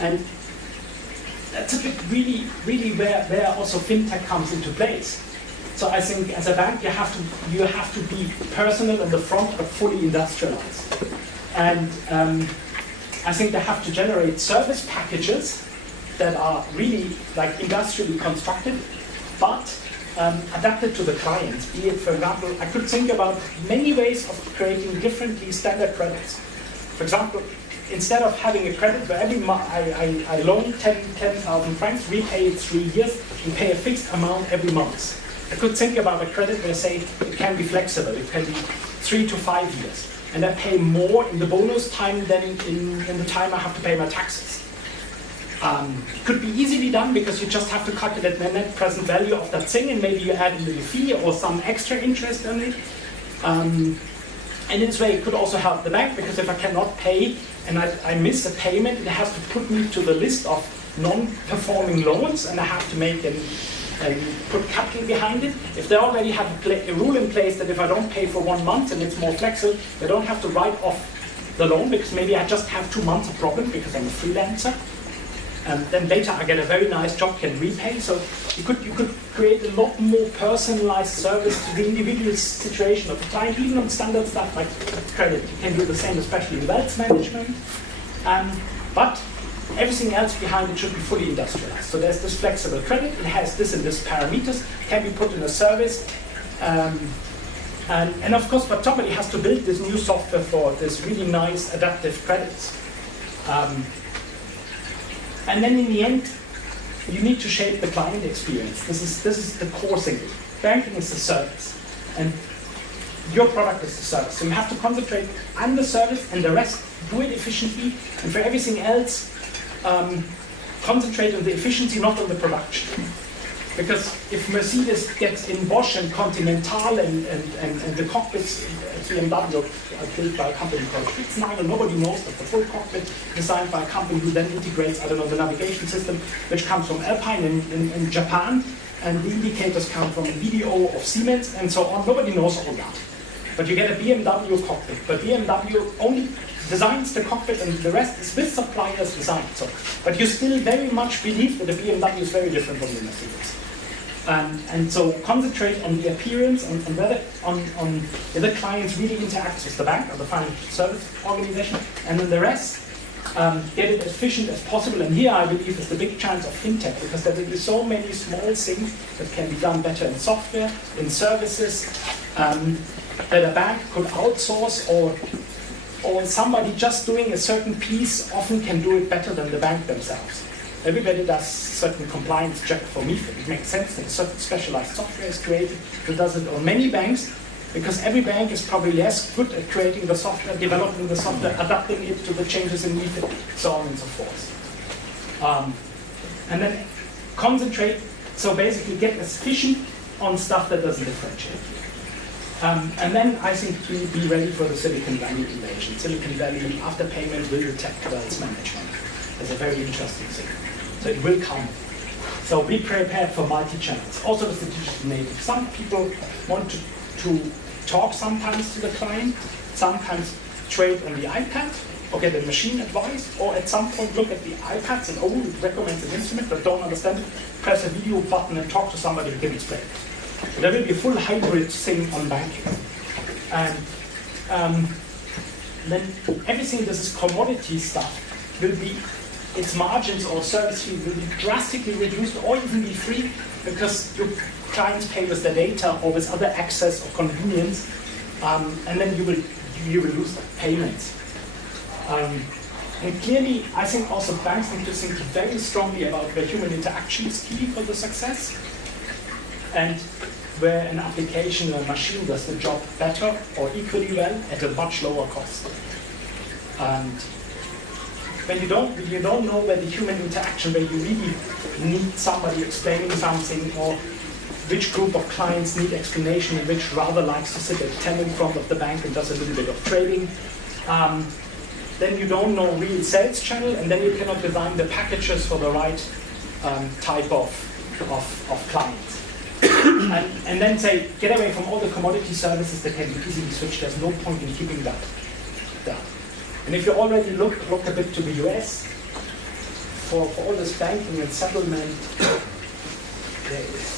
And that's a bit really where also fintech comes into place. So I think as a bank you have to be personal in the front but fully industrialized. And I think they have to generate service packages that are really like industrially constructed, but adapted to the clients. Be it, for example, I could think about many ways of creating differently standard credits. For example, instead of having a credit where every month I loan 10,000 francs, repay it 3 years, and pay a fixed amount every month. I could think about a credit where, say, it can be flexible. It can be 3 to 5 years. And I pay more in the bonus time than in the time I have to pay my taxes. Could be easily done because you just have to calculate the net present value of that thing and maybe you add a little fee or some extra interest on it. And in this way it could also help the bank, because if I cannot pay and I miss a payment, it has to put me to the list of non-performing loans and I have to make and put capital behind it. If they already have a rule in place that if I don't pay for 1 month and it's more flexible, they don't have to write off the loan because maybe I just have 2 months of problem because I'm a freelancer. And then later I get a very nice job, can repay. So you could create a lot more personalized service to the individual situation of the client, even on standard stuff like credit. You can do the same, especially in wealth management. But everything else behind it should be fully industrialized. So there's this flexible credit, it has this and this parameters, can be put in a service. And of course, but somebody has to build this new software for this really nice adaptive credits. And then in the end, you need to shape the client experience. This is the core thing. Banking is the service, and your product is the service. So you have to concentrate on the service, and the rest do it efficiently. And for everything else, concentrate on the efficiency, not on the production. Because if Mercedes gets in Bosch and Continental and the cockpits at BMW are built by a company called Spitznagel, nobody knows that the full cockpit designed by a company who then integrates, I don't know, the navigation system, which comes from Alpine in Japan, and the indicators come from video of Siemens and so on. Nobody knows all that. But you get a BMW cockpit, but BMW only designs the cockpit and the rest is with suppliers designed. So, but you still very much believe that the BMW is very different from the Mercedes. And so concentrate on the appearance and whether the clients really interacts with the bank or the financial service organization, and then the rest, get it as efficient as possible. And here I believe is the big chance of fintech, because there will be so many small things that can be done better in software, in services, that a bank could outsource, or somebody just doing a certain piece often can do it better than the bank themselves. Everybody does certain compliance check for MiFID. It makes sense that a certain specialized software is created that does it on many banks, because every bank is probably less good at creating the software, developing the software, adapting it to the changes in MiFID, so on and so forth. And then concentrate, so basically get efficient on stuff that doesn't differentiate you. And then I think be ready for the Silicon Valley invasion. Silicon Valley, after payment, will detect wealth management. It's a very interesting thing. So it will come. So be prepared for multi-channels. Also with the digital native. Some people want to talk sometimes to the client, sometimes trade on the iPad, or get a machine advice, or at some point look at the iPads and it recommends an instrument but don't understand it, press a video button and talk to somebody who can explain it. So there will be a full hybrid thing on banking. And then everything that is commodity stuff will be, its margins or service fee will be drastically reduced or even be free, because your clients pay with their data or with other access or convenience, and then you will lose payments. And clearly, I think also banks need to think very strongly about where human interaction is key for the success, and where an application or machine does the job better or equally well at a much lower cost. And when you don't know where the human interaction, where you really need somebody explaining something, or which group of clients need explanation and which rather likes to sit at 10 in front of the bank and does a little bit of trading, then you don't know real sales channel, and then you cannot design the packages for the right type of clients. and then say, get away from all the commodity services that can be easily switched. There's no point in keeping that. And if you already look a bit to the US, for all this banking and settlement,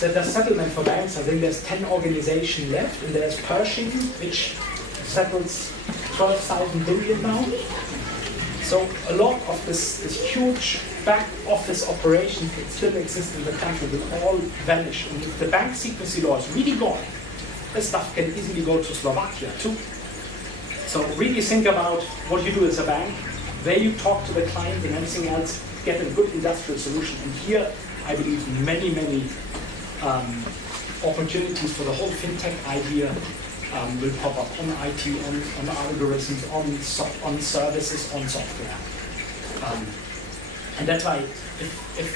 the settlement for banks, I think there's 10 organizations left, and there's Pershing, which settles 12,000 billion now. So a lot of this huge back office operations that still exist in the country will all vanish. And if the bank secrecy law is really gone, this stuff can easily go to Slovakia too. So really think about what you do as a bank, where you talk to the client and everything else, get a good industrial solution. And here, I believe many opportunities for the whole fintech idea will pop up on IT, on algorithms, on services, on software. And that's why, if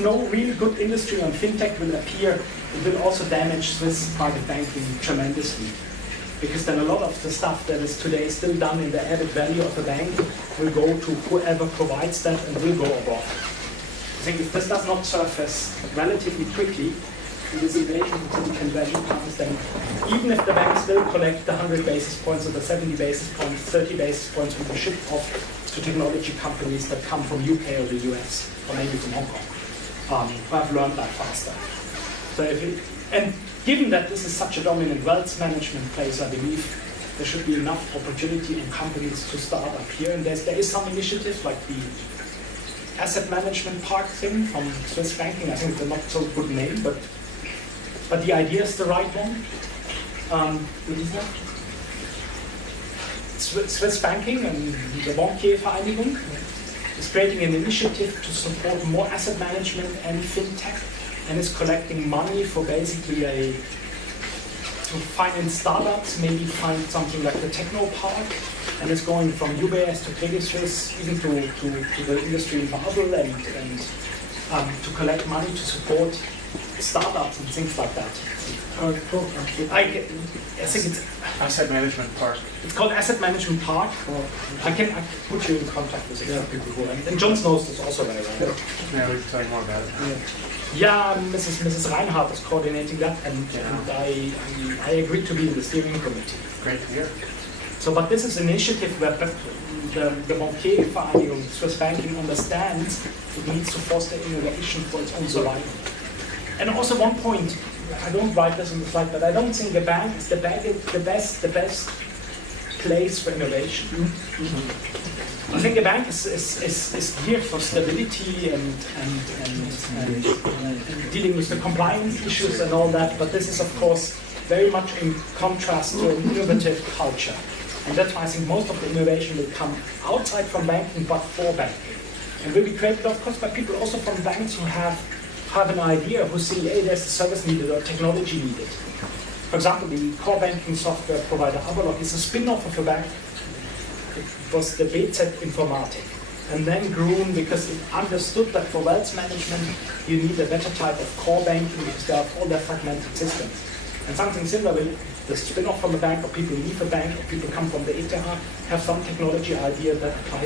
no really good industry on fintech will appear, it will also damage Swiss private banking tremendously. Because then a lot of the stuff that is today still done in the added value of the bank will go to whoever provides that and will go abroad. I think if this does not surface relatively quickly, this invasion of Silicon Valley comes, then even if the banks will collect the 100 basis points or the 70 basis points, 30 basis points will be shipped off to technology companies that come from UK or the US, or maybe from Hong Kong, who have learned that faster. So and given that this is such a dominant wealth management place, I believe there should be enough opportunity and companies to start up here. And there is some initiatives like the asset management park thing from Swiss banking. I think it's a not so good name, but the idea is the right one. What is that? Swiss banking and the Bankiervereinigung is creating an initiative to support more asset management and fintech, and is collecting money for basically to finance startups, maybe find something like the Techno Park, and it's going from UBS to Credit Suisse, even to the industry in Basel, and to collect money to support startups and things like that. Cool. I think it's Asset Management Park. It's called Asset Management Park. I can put you in contact with people who, and John knows this also very well. Yeah, we can tell you more about it. Yeah, Mrs. Reinhardt is coordinating that, and I agreed to be in the steering committee. Great to hear. So, but this is an initiative where the Bankiervereinigung, Swiss banking, understands it needs to foster innovation for its own survival. And also one point, I don't write this on the slide, but I don't think a bank is the best place for innovation. I think a bank is geared for stability and dealing with the compliance issues and all that, but this is of course very much in contrast to an innovative culture. And that's why I think most of the innovation will come outside from banking, but for banking. And will be created of course by people also from banks who have an idea, who see, hey, there's a service needed or technology needed. For example, the core banking software provider Avalok is a spin-off of a bank. It was the BZ Informatik, and then grew because it understood that for wealth management you need a better type of core banking because they have all their fragmented systems. And something similar with the spin-off from a bank, or people leave a bank, or people come from the ETH, have some technology idea that applies